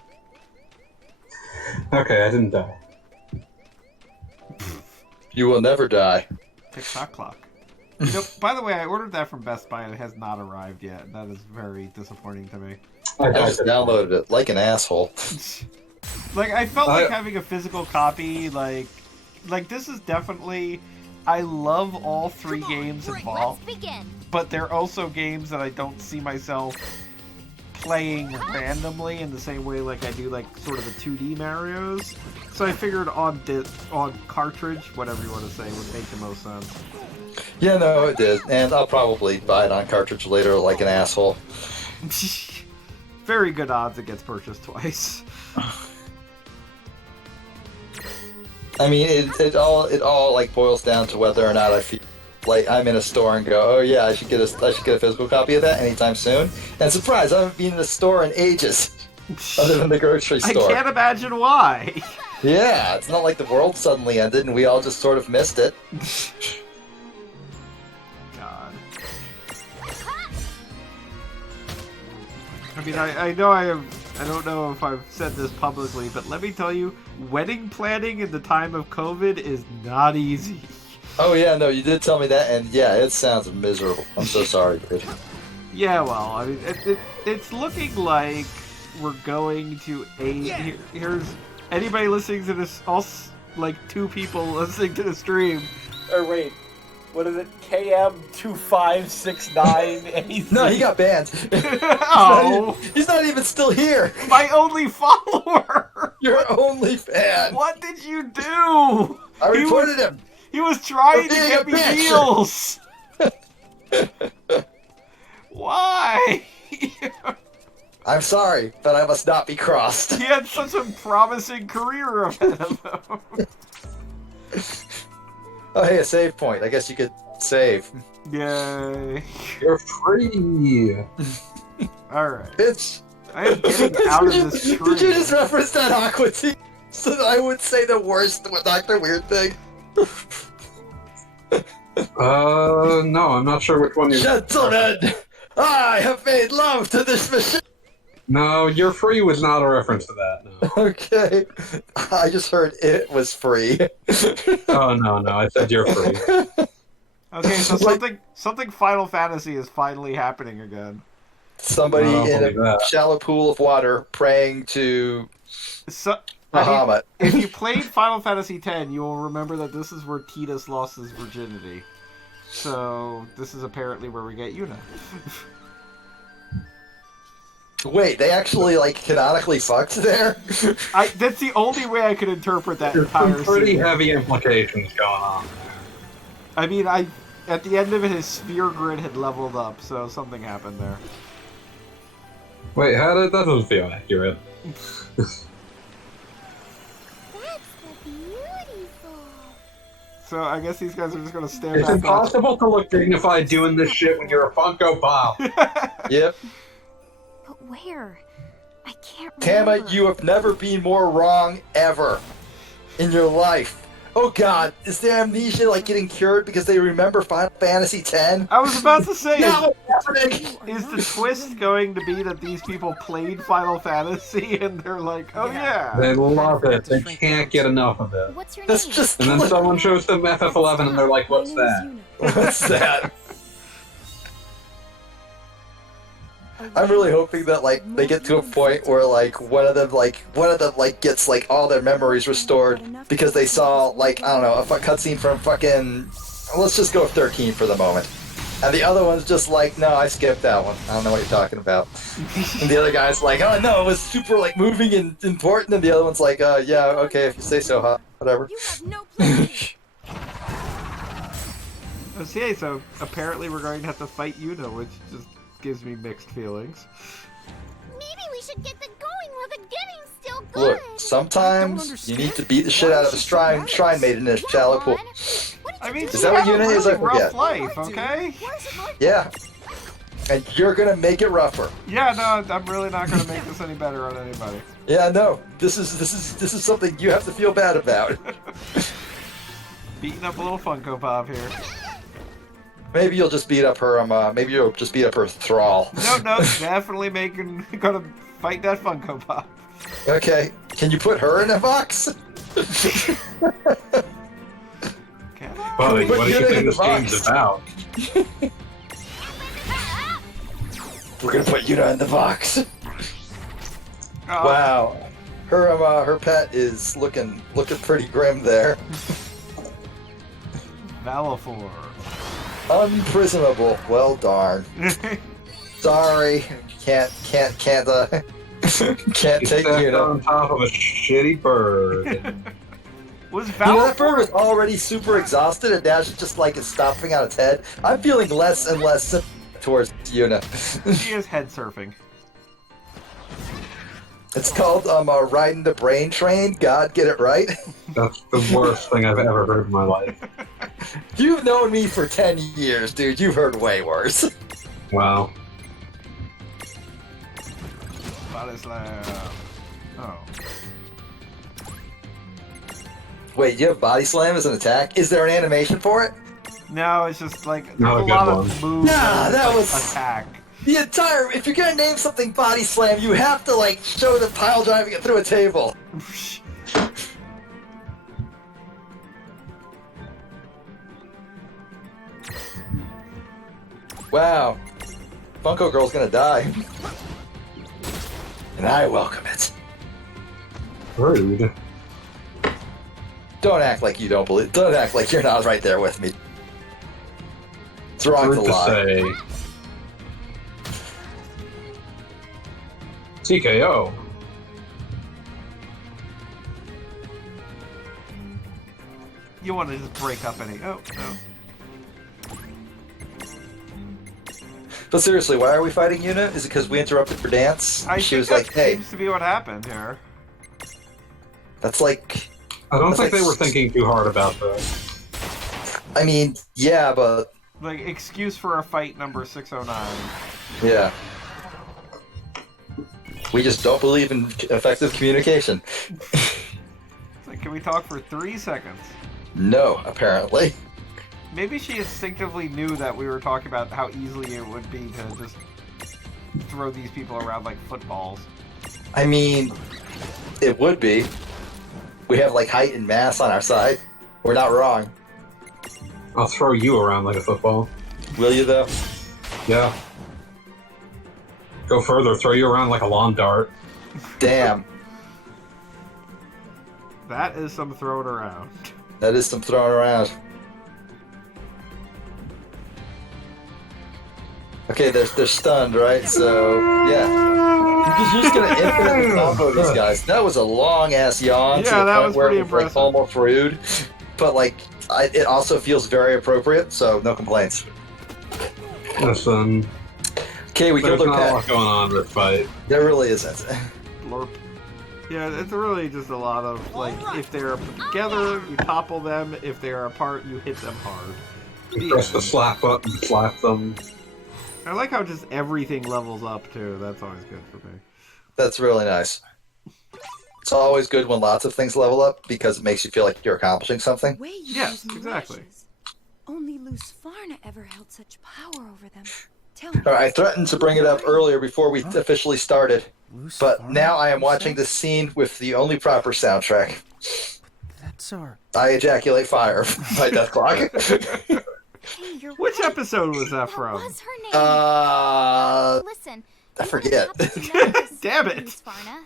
Okay, I didn't die. You will never die. Tick-tock clock. You know, by the way, I ordered that from Best Buy and it has not arrived yet. That is very disappointing to me. I just downloaded it like an asshole. Like, I felt like having a physical copy, like this is definitely... I love all three games involved, but they're also games that I don't see myself playing randomly in the same way like I do, like, sort of the 2D Marios. So I figured on cartridge, whatever you want to say, would make the most sense. Yeah, no, it did. And I'll probably buy it on cartridge later like an asshole. Very good odds it gets purchased twice. I mean, it all like boils down to whether or not I feel like I'm in a store and go, oh yeah, I should get a physical copy of that anytime soon. And surprise, I haven't been in a store in ages, other than the grocery store. I can't imagine why. Yeah, it's not like the world suddenly ended and we all just sort of missed it. God. I mean, I know I don't know if I've said this publicly, but let me tell you, wedding planning in the time of COVID is not easy. Oh yeah, no, you did tell me that, and yeah, it sounds miserable. I'm so sorry, dude. Yeah, well, I mean, it's looking like we're going to here's anybody listening to this. like 2 people listening to the stream. Or wait, what is it? KM2569. No, he got banned. Oh, He's not even still here. my only follower. Your only fan. What did you do? I reported him. He was trying to For being get a me bitch. deals. Why? I'm sorry, but I must not be crossed. He had such a promising career ahead of him. Oh, hey, a save point. I guess you could save. Yay. You're free. Alright. Bitch. I am getting out of this tree. Did you just reference that Aqua Tea? So that I would say the worst Dr. Weird thing? No, I'm not sure which one you're... Gentlemen, I have made love to this machine. No, You're Free was not a reference to that, no. Okay. I just heard it was free. Oh, no, I said You're Free. Okay, so something Final Fantasy is finally happening again. Somebody I don't in believe a that. shallow pool of water praying to So, I mean, Bahamut. if you played Final Fantasy X, you will remember that this is where Tidus lost his virginity. So, this is apparently where we get Yuna. Wait, they actually, like, canonically fucked there? That's the only way I could interpret that There's some entire pretty scene. heavy implications going on. I mean, at the end of it, his sphere grid had leveled up, so something happened there. Wait, that doesn't feel accurate. That's beautiful. So I guess these guys are just gonna stand It's back impossible to look dignified doing this shit when you're a Funko Pop. Yep. But where? I can't Tama, remember. you have never been more wrong ever in your life. Oh god, is their amnesia like getting cured because they remember Final Fantasy X? I was about to say, No, it's happening! is the twist going to be that these people played Final Fantasy and they're like, oh yeah. They love it. They can't get enough of it. What's your That's name? just And then someone shows them FF11 and they're like, what's that? what's that? I'm really hoping that like they get to a point where like one of them gets like all their memories restored because they saw like I don't know a cutscene from fucking let's just go with 13 for the moment, and the other one's just like no I skipped that one, I don't know what you're talking about, and the other guy's like oh no it was super like moving and important, and the other one's like yeah okay if you say so, huh, whatever. You have no place. Okay, so apparently we're going to have to fight Yuna, which just gives me mixed feelings. Maybe we should get the going while the getting's still good. Look, sometimes you need to beat the shit out of a shrine maiden in a shallow pool. I mean, Is that what she had a Yuna is? really I forget. rough life, okay? Yeah. And you're gonna make it rougher. Yeah, no, I'm really not going to make this any better on anybody. Yeah, no. This is something you have to feel bad about. Beating up a little Funko Pop here. Maybe you'll just beat up her maybe you'll just beat up her thrall. No, definitely gonna fight that Funko Pop. Okay. Can you put her in a box? Okay. Buddy, Put what do you Yuna in think the this game's box. about? We're gonna put Yuna in the box. Oh, Wow. Her pet is looking pretty grim there. Valafor. Unprisonable. Well darn. Sorry. Can't can't take Except Yuna. on top of a shitty bird. Was You know, that bird Valafor... was already super exhausted, and now she just like is stomping on its head. I'm feeling less and less sympathetic towards Yuna. She is head surfing. It's called riding the brain train. God, get it right. That's the worst thing I've ever heard in my life. You've known me for 10 years, dude. You've heard way worse. Wow. Body slam. Oh. Wait, you have body slam as an attack? Is there an animation for it? No, it's just like Not there's a a good lot one. of moves. Nah, and, that like, was- attack. The entire, if you're gonna name something body slam, you have to like show the pile driving it through a table. Wow. Funko Girl's gonna die. And I welcome it. Rude. Don't act like you don't believe. Don't act like you're not right there with me. It's wrong to Rude to lie. say. TKO. You want to just break up any? Oh no. But seriously, why are we fighting Yuna? Is it because we interrupted her dance? I She think was that like, "Hey, seems to be what happened here. that's like." I don't That's think like they were thinking too hard about that. I mean, yeah, but Like excuse for a fight number 609. yeah. We just don't believe in effective communication. It's like, can we talk for 3 seconds? No, apparently. Maybe she instinctively knew that we were talking about how easily it would be to just throw these people around like footballs. I mean, it would be. We have like height and mass on our side. We're not wrong. I'll throw you around like a football. Will you though? Yeah. Go further, throw you around like a lawn dart. Damn. That is some throwing around. That is some throwing around. Okay, they're stunned, right? So, yeah. You're just gonna infinitely combo these guys. That was a long-ass yawn to Yeah, the that point was where pretty it was like, impressive. almost rude. But, like, it also feels very appropriate, so no complaints. Listen, Okay, we there's killed their not a pet. lot going on in this fight. There really isn't. Lurp. Yeah, it's really just a lot of, like, if they're together, you topple them. If they're apart, you hit them hard. You press the slap button, slap them. I like how just everything levels up, too. That's always good for me. That's really nice. It's always good when lots of things level up because it makes you feel like you're accomplishing something. Way you Yes, use exactly. mirages. Only Lucifarna ever held such power over them. Tell me. Alright, I threatened to bring it up earlier before we officially started, but now I am watching this scene with the only proper soundtrack. That's our. I Ejaculate Fire by Death Clock. Hey, you're Which right. episode was that What from? was her name? Listen, I you forget. wouldn't happen to know this, Damn it. Miss Farna.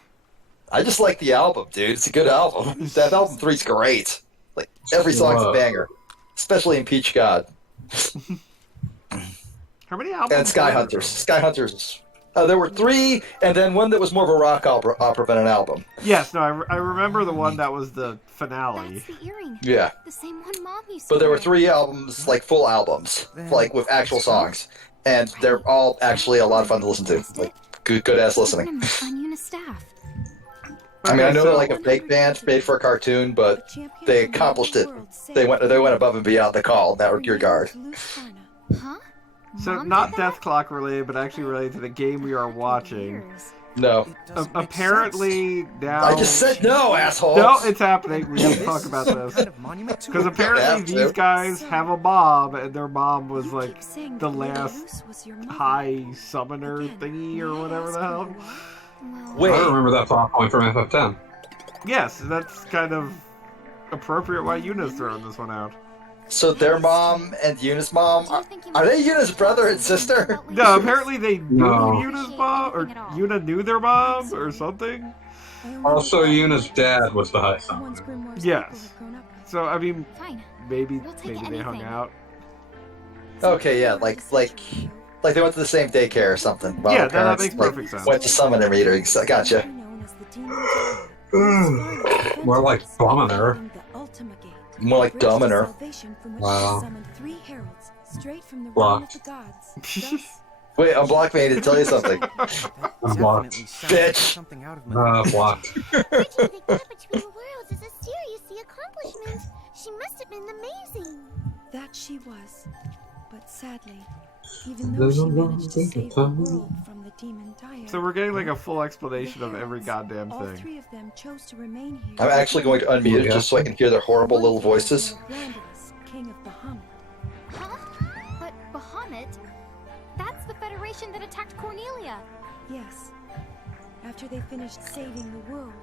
I just like the album, dude. It's a good album. That album 3's great. Like, every song's a Whoa. banger. Especially in Peach God. How many albums? And Sky were there? Hunters. Sky Hunters. There were 3, and then one that was more of a rock opera than an album. Yes, no, I remember the one that was the finale. That's the earring. Yeah. The same one Mom used to But there were wear. 3 albums, like full albums, like with actual songs. And they're all actually a lot of fun to listen to. Like, good ass listening. On Yuna's staff. I mean, I know so- they're like a fake band made for a cartoon, but they accomplished it. They went above and beyond the call in that regard. Huh? So Mom not did that? Death Clock related, but actually related to the game we are watching. Years. No. Apparently now. I just said no, asshole! No, it's happening. We have to talk about this. Because have apparently to. these guys have a mom, and their mom was You like keep saying the that last Belarus was your mother. high summoner Again, thingy or may I whatever the ask hell. who you are? Well, Wait. I remember that plot point from FF10. Yes, that's kind of appropriate why Yuna's throwing this one out. So their mom and Yuna's mom, do you think you are might they be Yuna's able brother to and sister? about No, Lucius? apparently they knew No. Yuna's mom, or Yuna knew their mom, or something. I only Also, knew Yuna's dad was the high the ones summoner. Grimoire's Yes. people had grown up with. So I mean, Fine. maybe We'll take they hung anything. out. Okay, yeah, like they went to the same daycare or something. While Yeah, their that parents, makes perfect sense. Went to summoner meetings. I gotcha. Known as the Demon Giant. More like Summoner. The Ultima Gate. More like Bridge to Dominator. salvation from which Wow. she summoned 3 heralds straight from the realm Blocked. of the gods. Thus, Wait, unblock me to tell you something. I'm blocked. Bitch. Something out of my Blocked. Bridging the gap between the worlds is a serious accomplishment. She must have been amazing. that she was. But sadly, even though she managed to save the world from the demon Dyad, So we're getting like a full explanation of every goddamn all thing. 3 of them chose to remain here. I'm actually going to unmute it just so I can hear their horrible little voices. Brandalus, king of Bahamut. Huh? But Bahamut? That's the Federation that attacked Cornelia. Yes. After they finished saving the world,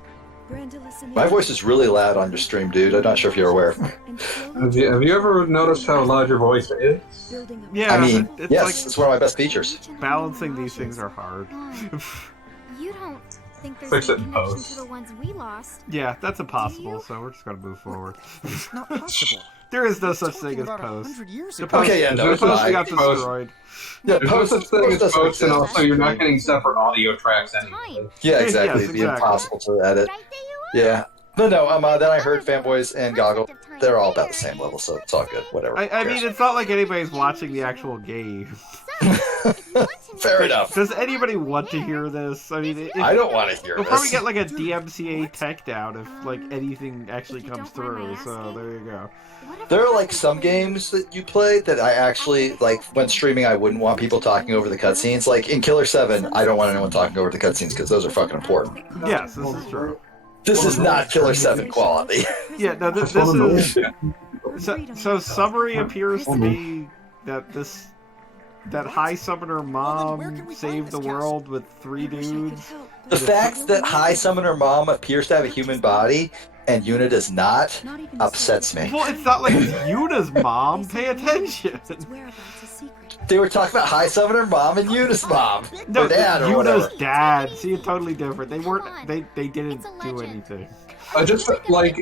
Brandalus and My voice is really loud on your stream, dude. I'm not sure if you're aware. And slowly Have you ever noticed how loud your voice is? building a Yeah, I mean, it's yes, like it's one of my best features. balancing these things are hard. You don't think there's Fix any it in connection post. to the ones we lost. Yeah, that's impossible, so we're just gonna move forward. It's not possible. There is no We're such talking thing as about post. 100 years The ago. post, Okay, yeah, no, the it's post fine. got Post. destroyed. Yeah, There's no such thing as doesn't post, and exist. also you're not getting separate audio tracks anyway. Yeah, exactly. Yes, It'd be exactly. impossible to edit. Right there you are. Yeah. But no, then I heard Fanboys and Goggle. They're all about the same level, so it's all good. Whatever. I Who mean, cares? it's not like anybody's watching the actual game. Fair enough. Does anybody want to hear this? I mean, I don't want to hear we'll this. probably get like a DMCA tech down if like anything actually if you comes don't mind through. my So asking. there you go. There are like some games that you play that I actually like when streaming. I wouldn't want people talking over the cutscenes. Like in Killer 7, I don't want anyone talking over the cutscenes because those are fucking important. Yes, this is true. This is not Killer 7 quality. Yeah, no, this That's one of is. those. So summary appears to be that that High Summoner Mom saved the world with 3 dudes. The fact that High Summoner Mom appears to have a human body and Yuna does not upsets me. Well, it's not like it's Yuna's mom. Pay attention. They were talking about High Summoner Mom and Yuna's mom. No, or dad or Yuna's whatever. dad. See, it's totally different. They weren't. They didn't do anything. I just like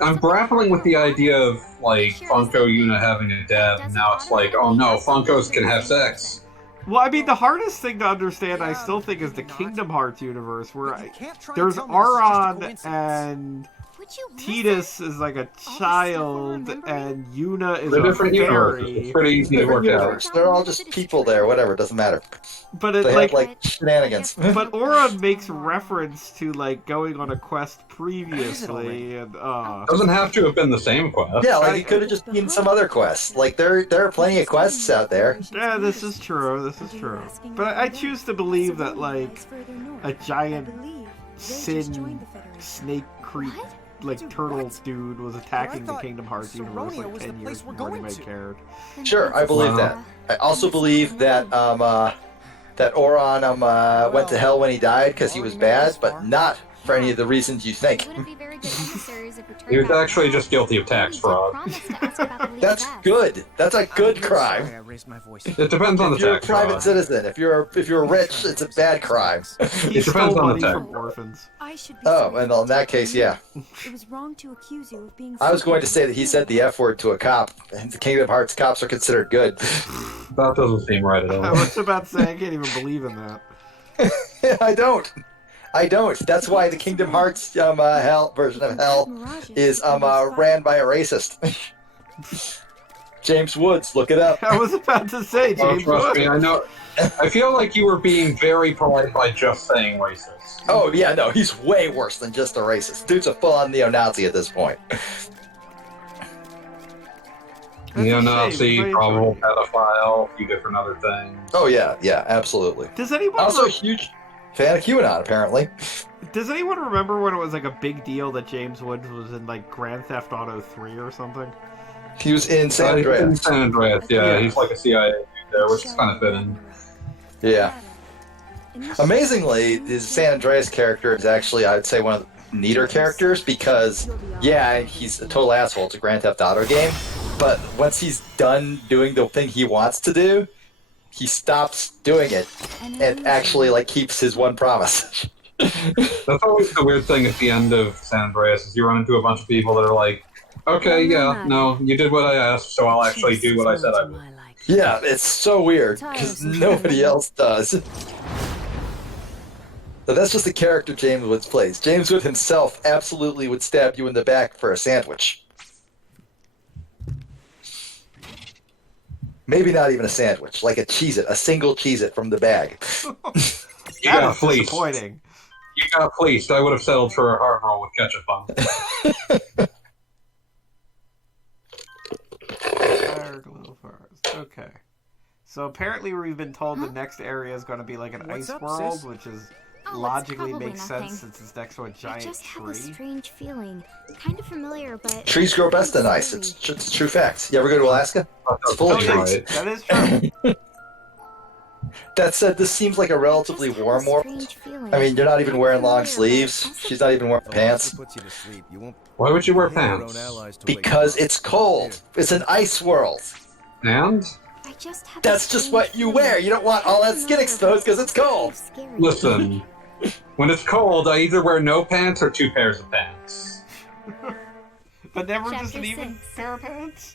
I'm grappling with the idea of like Funko Yuna having a dad, and now it's like, oh no, Funkos can have sex. Well, I mean, the hardest thing to understand, I still think, is the Kingdom Hearts universe, where there's Auron and Tidus is like a child, and Yuna is They're a different universes. fairy. It's pretty easy to Different work out. universe. They're all just people there, whatever, it doesn't matter. But it They like, have like shenanigans. but Auron makes reference to like going on a quest previously, and Doesn't have to have been the same quest. Yeah, like it could have just been some other quests. Like there are plenty of quests out there. yeah, this is true. This is true. But I choose to believe that like a giant Sin Snake Creek like turtle dude was attacking the Kingdom Hearts universe like 10 years before anybody cared. Sure, I believe Wow. that. I also believe that that Auron went to hell when he died because he was bad, but not for any of the reasons you think. He was actually just guilty of tax fraud. That's good. That's a good crime. Sorry, I raised my voice. It depends on the If you're a tax private fraud. citizen, if you're rich, it's a bad crime. He It depends stole on the money tech. from orphans. Oh, and in that case, yeah. It was wrong to accuse you of being I was going to say that he said the F word to a cop, and the Kingdom Hearts cops are considered good. That doesn't seem right at I all. was about to say I can't even believe in that. I don't. That's why the Kingdom Hearts hell version of hell is ran by a racist. James Woods, look it up. I was about to say Oh, James trust Wood. me, I know. I feel like you were being very polite by just saying racist. Oh yeah, no, he's way worse than just a racist. Dude's a full-on neo-Nazi at this point. Neo-Nazi, Very probable true. pedophile, a few different other things. Oh yeah, absolutely. Does anyone Also a huge fan of QAnon, apparently. does anyone remember when it was like a big deal that James Woods was in like Grand Theft Auto 3 or something? He was in San He's in Andreas. San Andreas, yeah, Yeah. he's like a CIA dude there, which is kind of fitting. Yeah. Amazingly, his San Andreas character is actually, I'd say, one of the neater characters because, yeah, he's a total asshole. It's a Grand Theft Auto game, but once he's done doing the thing he wants to do, he stops doing it and actually like keeps his one promise. That's always the weird thing at the end of San Andreas is you run into a bunch of people that are like, okay, yeah, no, you did what I asked, so I'll actually do what I said I would. Yeah, it's so weird because nobody else does. But that's just the character James Woods plays. James Wood himself absolutely would stab you in the back for a sandwich. Maybe not even a sandwich, like a Cheez-It, a single Cheez-It from the bag. You That got is fleeced. disappointing. You got fleeced. I would have settled for a hard roll with ketchup on it. Fire glow forest. Okay. So apparently we've been told the next area is going to be like an What's ice up, world, sis? which is Oh, logically it's makes probably sense nothing. since it's next to a I giant just have a tree. strange feeling. Kind of familiar, but... Trees grow best in ice. It's true facts. You ever go to Alaska? It's full Oh, of yeah, trees. that is true. That said, this seems like a relatively Just have a warm world. strange feeling. I mean, you're not even wearing long Familiar, but sleeves. also She's not even wearing pants. Puts you to sleep. You won't Why would you wear pay your own pants? allies to wake Because you up. it's cold. It's an ice world. And? I just have a That's just strange what you feeling. wear. You don't want all that skin exposed because it's cold. Scary. Listen, When it's cold, I either wear no pants or 2 pairs of pants. But never just Chapter an even 6. pair of pants?